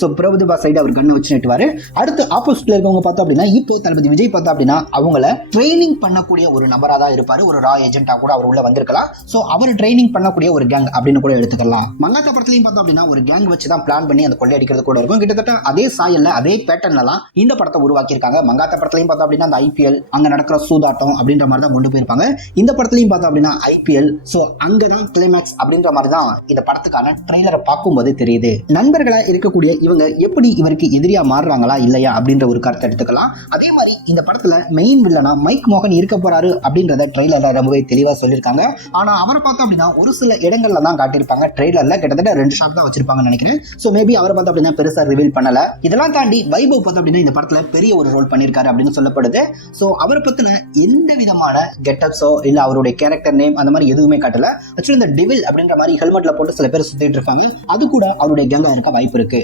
So Prabhudeva side அவர் கண்ணை வச்சு நட்டுவாரு. அடுத்து ஆப்போசிட்ல இருக்கவங்க பார்த்தோம் அப்படின்னா இப்போ தளபதி விஜய் பார்த்தா அப்படின்னா அவங்கள ட்ரைனிங் பண்ணக்கூடிய ஒரு நபராக தான் இருப்பாரு. ஒரு ரா ஏஜென்ட்டா கூட அவர் உள்ள வந்திருக்கலாம். ஸோ அவர் ட்ரைனிங் பண்ணக்கூடிய ஒரு கேங் அப்படின்னு கூட எடுத்துக்கலாம். மங்காத்தா படத்துலையும் பார்த்தோம் அப்படின்னா ஒரு கேங் வச்சு தான் பிளான் பண்ணி அந்த கொள்ளையடிக்கிறது கூட இருக்கும். கிட்டத்தட்ட அதே சாயல்ல அதே பேட்டர்ன்ல தான் இந்த படத்தை உருவாக்கியிருக்காங்க. மங்காத்தா படத்துலையும் பார்த்தோம் அப்படின்னா அந்த ஐபிஎல் அங்க நடக்கிற சூதாட்டம் அப்படின்ற மாதிரி தான் கொண்டு போயிருப்பாங்க. இந்த படத்துலையும் பார்த்தோம் அப்படின்னா ஐபிஎல், ஸோ அங்கதான் கிளைமேக்ஸ் அப்படின்ற மாதிரி தான் இந்த படத்துக்கான ட்ரெய்லரை பார்க்கும்போது தெரியுது. நண்பர்களா இருக்கக்கூடிய இவங்க எப்படி இவருக்கு எதிரியா மாறுறாங்களா இல்லையா அப்படின்ற ஒரு கருத்தை எடுத்துக்கலாம். அதே மாதிரி இந்த படத்துல மெயின் வில்லனா மைக் மோகன் இருக்க போறாரு அப்படின்றத ட்ரெய்லர்ல ரொம்பவே தெளிவா சொல்லியிருக்காங்க. ஆனா அவரை பார்த்தோம் அப்படின்னா ஒரு சில இடங்கள்ல தான் காட்டியிருப்பாங்க. ட்ரெய்லர்ல கிட்டத்தட்ட 2 ஷாட் தான் வச்சிருப்பாங்கன்னு நினைக்கிறேன். ஸோ மேபி அவரை பார்த்தோம் அப்படின்னா பெருசா ரிவீல் பண்ணல. இதெல்லாம் தாண்டி வைபவ் பார்த்தோம் அப்படின்னா இந்த படத்துல பெரிய ஒரு ரோல் பண்ணியிருக்காரு அப்படின்னு சொல்லப்படுது. ஸோ அவரை பத்தின எந்த விதமான கெட்டப்ஸோ இல்ல அவருடைய கேரக்டர் நேம் அந்த மாதிரி எதுவுமே காட்டல. ஆக்சுவலி இந்த டிவில் அப்படின்ற மாதிரி ஹெல்மெட்ல போட்டு சில பேர் சுத்திட்டு இருக்காங்க. அது கூட அவருடைய கேங்கா இருக்க வாய்ப்பு இருக்கு.